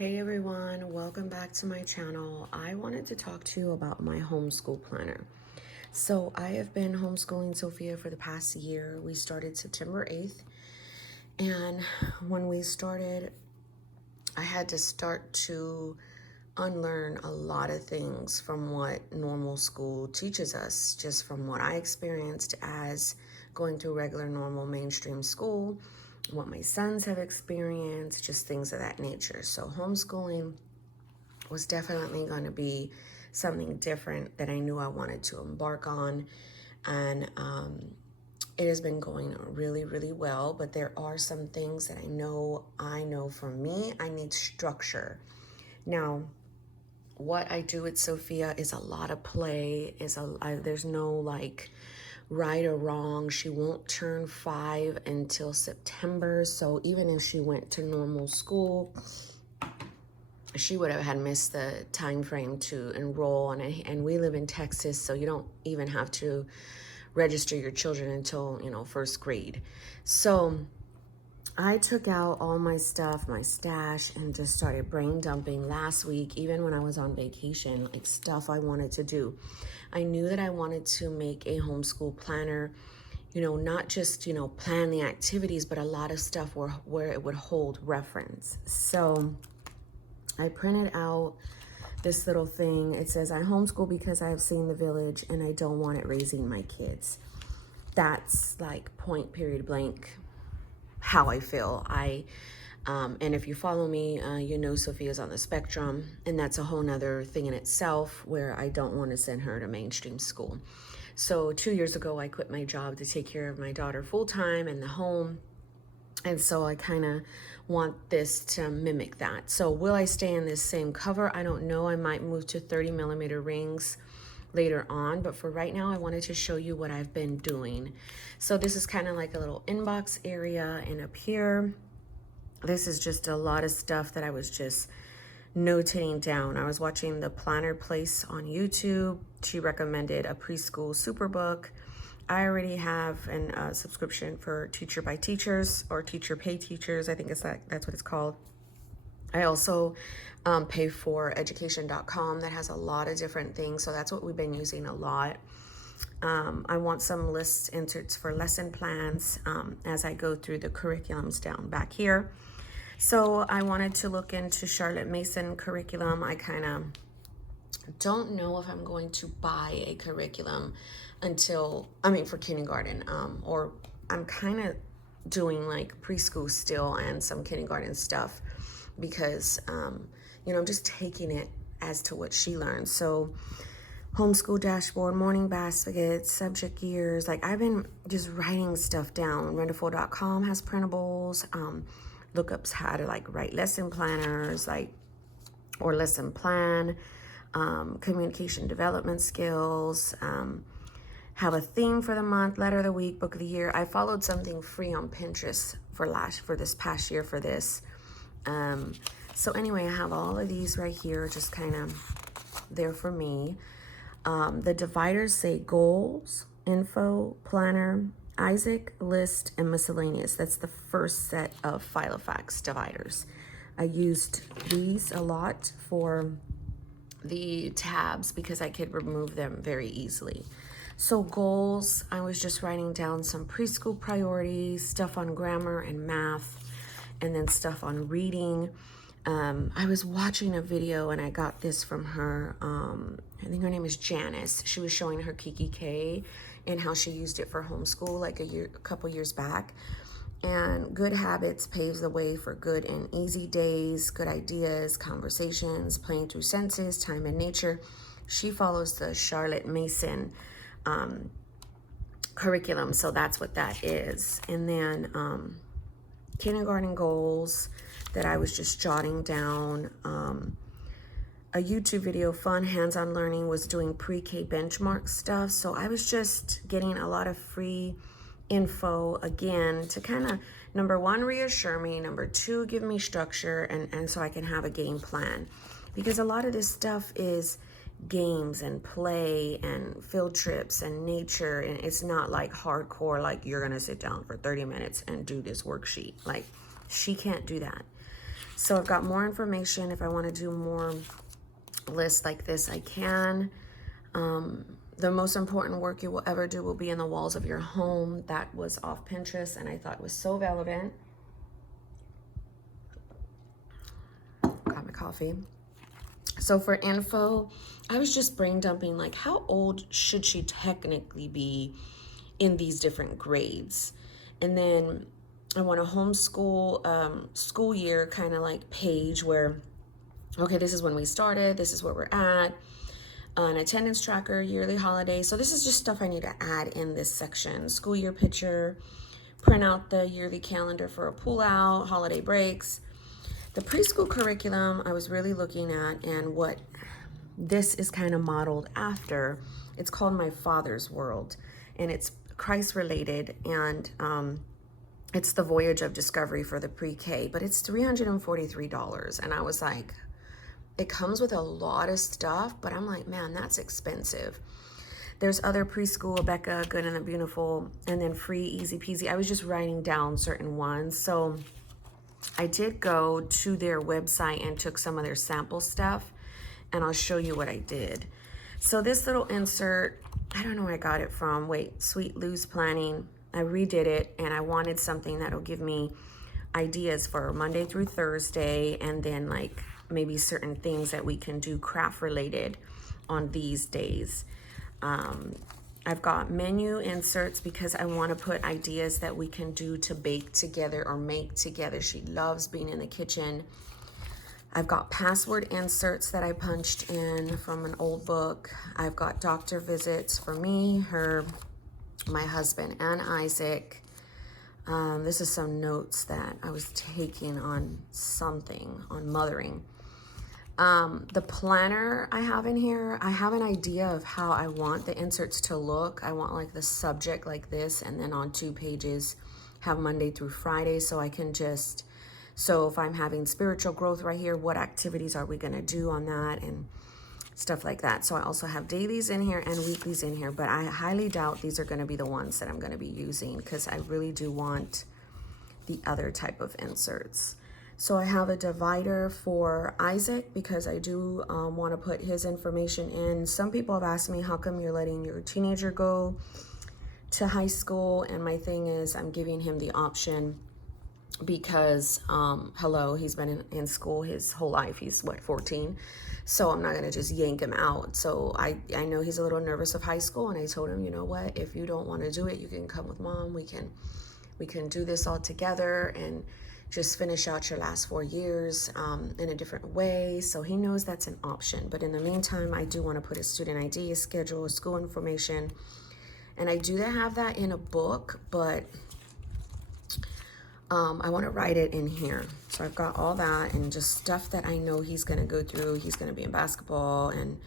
Hey everyone, welcome back to my channel. I wanted to talk to you about my homeschool planner. So I have been homeschooling Sophia for the past year. We started September 8th, and when we started, I had to start to unlearn a lot of things from what normal school teaches us, just from what I experienced as going through regular normal mainstream school, what my sons have experienced, just things of that nature. So homeschooling was definitely going to be something different that I knew I wanted to embark on. And it has been going really, really well. But there are some things that I know for me, I need structure. Now, what I do with Sophia is a lot of play. There's no like right or wrong. She won't turn 5 until September. So even if she went to normal school, she would have had missed the time frame to enroll, and we live in Texas, so you don't even have to register your children until first grade. So I took out all my stuff, my stash, and just started brain dumping last week, even when I was on vacation, like stuff I wanted to do. I knew that I wanted to make a homeschool planner, not just plan the activities, but a lot of stuff where it would hold reference. So I printed out this little thing. It says, I homeschool because I have seen the village and I don't want it raising my kids. That's like point, period, blank, how I feel. And if you follow me, Sophia's on the spectrum, and that's a whole nother thing in itself where I don't want to send her to mainstream school. So 2 years ago, I quit my job to take care of my daughter full-time in the home. And so I kind of want this to mimic that. So will I stay in this same cover? I don't know. I might move to 30 millimeter rings later on, but for right now, I wanted to show you what I've been doing. So this is kind of like a little inbox area, and up here, this is just a lot of stuff that I was just notating down. I was watching the Planner Place on YouTube. She recommended a preschool superbook. I already have a subscription for Teacher by Teachers, or Teacher Pay Teachers. I think that's what it's called. I also pay for education.com that has a lot of different things. So that's what we've been using a lot. I want some lists entered for lesson plans as I go through the curriculums down back here. So I wanted to look into Charlotte Mason curriculum. I kind of don't know if I'm going to buy a curriculum for kindergarten, or I'm kind of doing like preschool still and some kindergarten stuff because, I'm just taking it as to what she learns. So homeschool dashboard, morning baskets, subject years, like I've been just writing stuff down. Wonderful.com has printables, lookups how to like write lesson planners, or lesson plan, communication development skills, have a theme for the month, letter of the week, book of the year. I followed something free on Pinterest for this past year for this. So anyway, I have all of these right here, just kind of there for me. The dividers say goals, info, planner, Isaac, list, and miscellaneous. That's the first set of Filofax dividers. I used these a lot for the tabs because I could remove them very easily. So goals, I was just writing down some preschool priorities, stuff on grammar and math, and then stuff on reading. I was watching a video and I got this from her. I think her name is Janice. She was showing her Kiki K and how she used it for homeschool like a couple years back. And good habits paves the way for good and easy days, good ideas, conversations, playing through senses, time and nature. She follows the Charlotte Mason curriculum, so that's what that is. And then kindergarten goals that I was just jotting down. A YouTube video, Fun Hands-On Learning, was doing pre-K benchmark stuff. So I was just getting a lot of free info again to kind of, number one, reassure me, number two, give me structure, and so I can have a game plan. Because a lot of this stuff is games and play and field trips and nature, and it's not like hardcore, like you're gonna sit down for 30 minutes and do this worksheet. Like, she can't do that. So I've got more information. If I want to do more lists like this, I can. The most important work you will ever do will be in the walls of your home. That was off Pinterest, and I thought it was so relevant. Got my coffee. So for info, I was just brain dumping, like, how old should she technically be in these different grades? And then I want a homeschool school year kind of like page where, okay, this is when we started, this is where we're at, an attendance tracker, yearly holiday. So this is just stuff I need to add in this section. School year picture, print out the yearly calendar for a pull out, holiday breaks. The preschool curriculum I was really looking at, and what this is kind of modeled after. It's called My Father's World, and it's Christ related, and it's the Voyage of Discovery for the pre-K, but it's $343. And I was like, it comes with a lot of stuff, but I'm like, man, that's expensive. There's other preschool, Becca, Good and the Beautiful, and then Free, Easy Peasy. I was just writing down certain ones. So I did go to their website and took some of their sample stuff, and I'll show you what I did. So this little insert, I don't know where I got it from. Wait, Sweet Lou's Planning. I redid it, and I wanted something that'll give me ideas for Monday through Thursday, and then like maybe certain things that we can do craft related on these days. I've got menu inserts because I want to put ideas that we can do to bake together or make together. She loves being in the kitchen. I've got password inserts that I punched in from an old book. I've got doctor visits for me, her, my husband, and Isaac. This is some notes that I was taking on something, on mothering. The planner I have in here, I have an idea of how I want the inserts to look. I want like the subject like this, and then on 2 pages have Monday through Friday, so I can just, so if I'm having spiritual growth right here, what activities are we going to do on that and stuff like that. So I also have dailies in here and weeklies in here, but I highly doubt these are going to be the ones that I'm going to be using because I really do want the other type of inserts. So I have a divider for Isaac because I do want to put his information in. Some people have asked me, how come you're letting your teenager go to high school? And my thing is, I'm giving him the option because, hello, he's been in school his whole life. He's, what, 14? So I'm not going to just yank him out. So I know he's a little nervous of high school, and I told him, you know what, if you don't want to do it, you can come with mom. We can do this all together and just finish out your last 4 years in a different way. So he knows that's an option. But in the meantime, I do want to put his student ID, his schedule, his school information. And I do have that in a book, but I want to write it in here. So I've got all that and just stuff that I know he's going to go through. He's going to be in basketball, and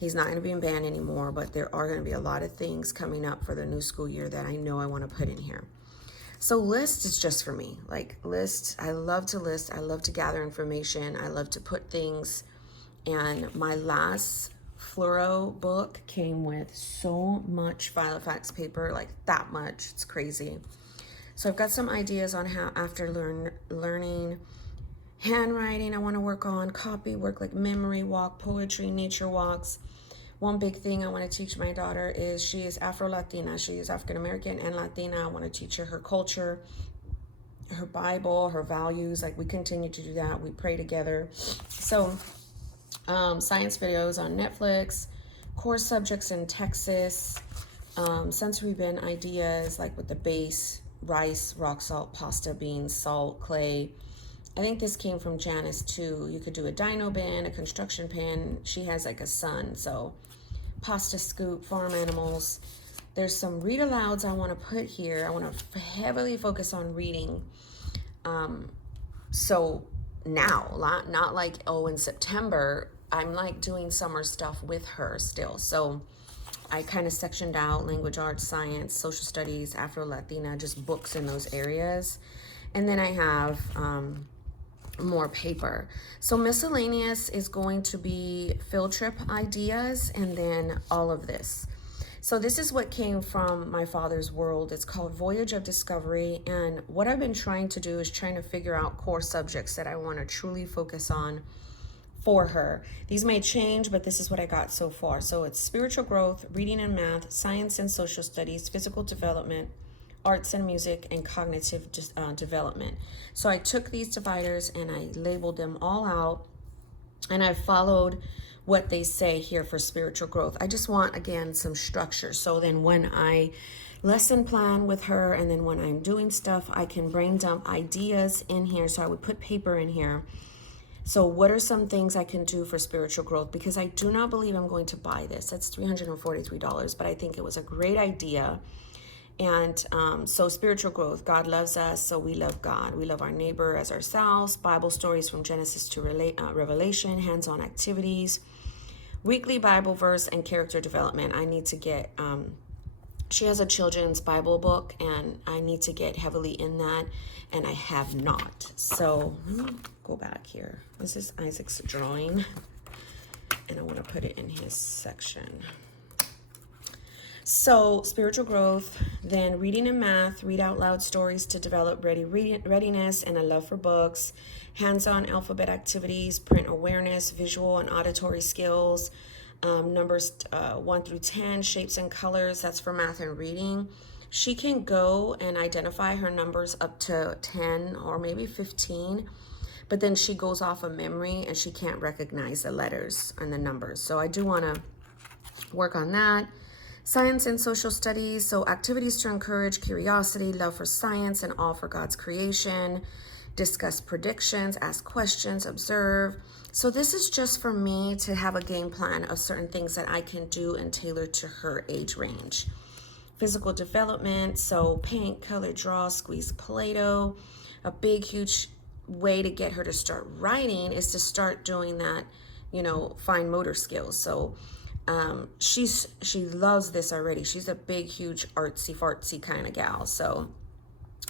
he's not going to be in band anymore, but there are going to be a lot of things coming up for the new school year that I know I want to put in here. So list is just for me. Like list, I love to list. I love to gather information. I love to put things. And my last fluoro book came with so much Filofax paper, like that much. It's crazy. So I've got some ideas on how after learning handwriting I want to work on, copy work like memory walk, poetry, nature walks. One big thing I want to teach my daughter is she is Afro-Latina. She is African-American and Latina. I want to teach her her culture, her Bible, her values. Like we continue to do that. We pray together. So science videos on Netflix, core subjects in Texas, sensory bin ideas like with the base, rice, rock salt, pasta, beans, salt, clay. I think this came from Janice too. You could do a dino bin, a construction pin. She has like a son, so pasta scoop, farm animals. There's some read alouds I want to put here. I want to heavily focus on reading. So now, not like, oh, in September, I'm like doing summer stuff with her still. So I kind of sectioned out language arts, science, social studies, Afro-Latina, just books in those areas. And then I have more paper. So miscellaneous is going to be field trip ideas, and then all of this. So this is what came from my father's world. It's called Voyage of Discovery. And what I've been trying to do is trying to figure out core subjects that I want to truly focus on for her. These may change, but this is what I got so far. So it's spiritual growth, reading and math, science and social studies, physical development, arts and music, and cognitive development. So I took these dividers and I labeled them all out, and I followed what they say here for spiritual growth. I just want, again, some structure. So then when I lesson plan with her, and then when I'm doing stuff, I can brain dump ideas in here. So I would put paper in here. So what are some things I can do for spiritual growth? Because I do not believe I'm going to buy this. That's $343, but I think it was a great idea. And so spiritual growth, God loves us, so we love God. We love our neighbor as ourselves. Bible stories from Genesis to Revelation, hands-on activities, weekly Bible verse, and character development. I need to get, she has a children's Bible book, and I need to get heavily in that, and I have not. So let me go back here. This is Isaac's drawing, and I want to put it in his section. So spiritual growth, then reading and math, read out loud stories to develop readiness and a love for books, hands-on alphabet activities, print awareness, visual and auditory skills, numbers 1 through 10, shapes and colors, that's for math and reading. She can go and identify her numbers up to 10 or maybe 15, but then she goes off of memory and she can't recognize the letters and the numbers. So I do want to work on that. Science and social studies, so activities to encourage curiosity, love for science, and all for God's creation. Discuss predictions, ask questions, observe. So this is just for me to have a game plan of certain things that I can do and tailor to her age range. Physical development, so paint, color, draw, squeeze Play-Doh. A big, huge way to get her to start writing is to start doing that, fine motor skills. So she loves this already. She's a big, huge artsy fartsy kind of gal. So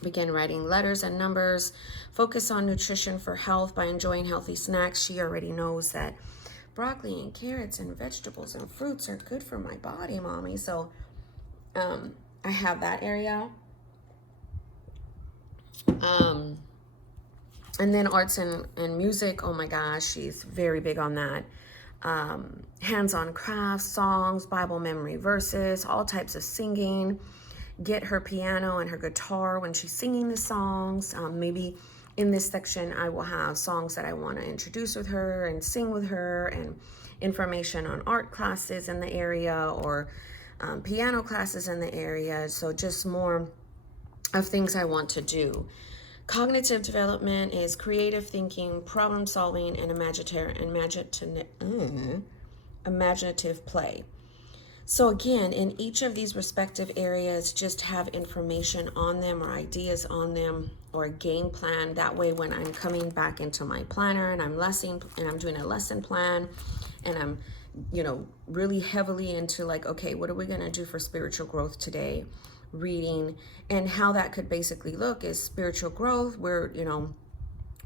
begin writing letters and numbers. Focus on nutrition for health by enjoying healthy snacks. She already knows that broccoli and carrots and vegetables and fruits are good for my body, mommy. So I have that area. And then arts and music. Oh my gosh, she's very big on that. Hands-on crafts, songs, Bible memory verses, all types of singing. Get her piano and her guitar when she's singing the songs. Maybe in this section I will have songs that I want to introduce with her and sing with her, and information on art classes in the area, or piano classes in the area. So just more of things I want to do. Cognitive development is creative thinking, problem solving, and imaginative play. So again, in each of these respective areas, just have information on them or ideas on them or a game plan. That way, when I'm coming back into my planner and I'm doing a lesson plan, and I'm, really heavily into like, okay, what are we going to do for spiritual growth today? Reading, and how that could basically look is spiritual growth. We're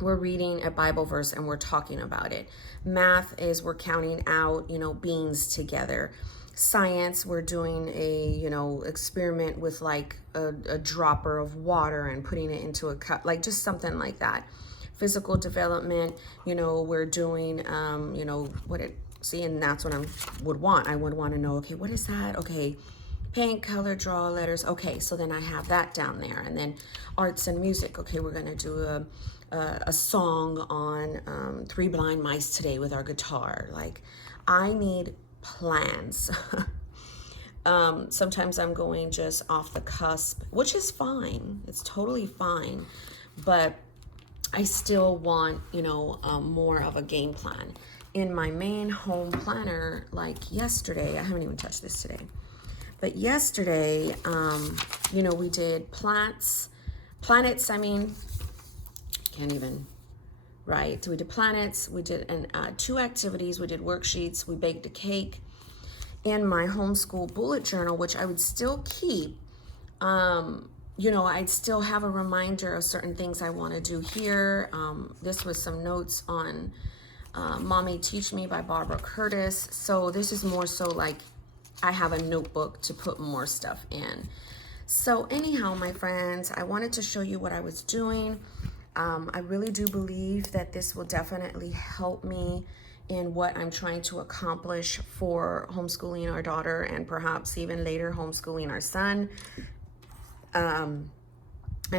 reading a Bible verse and we're talking about it. Math is we're counting out, beans together. Science, we're doing a, experiment with like a dropper of water and putting it into a cup, like just something like that. Physical development, we're doing, and that's what I would want. I would want to know, okay, what is that? Okay, paint, color, draw, letters. Okay, so then I have that down there. And then arts and music. Okay, we're going to do a song on Three Blind Mice today with our guitar. Like, I need plans. Sometimes I'm going just off the cusp, which is fine. It's totally fine. But I still want, more of a game plan. In my main home planner, like yesterday, I haven't even touched this today. But yesterday, we did planets, can't even, right? So we did planets, we did 2 activities, we did worksheets, we baked a cake. In my homeschool bullet journal, which I would still keep, I'd still have a reminder of certain things I want to do here. This was some notes on Mommy Teach Me by Barbara Curtis. So this is more so like I have a notebook to put more stuff in. So anyhow, my friends, I wanted to show you what I was doing. I really do believe that this will definitely help me in what I'm trying to accomplish for homeschooling our daughter and perhaps even later homeschooling our son. And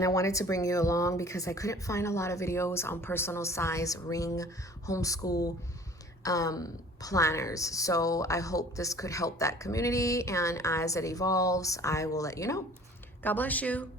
I wanted to bring you along because I couldn't find a lot of videos on personal size ring homeschool planners. So I hope this could help that community. And as it evolves, I will let you know. God bless you.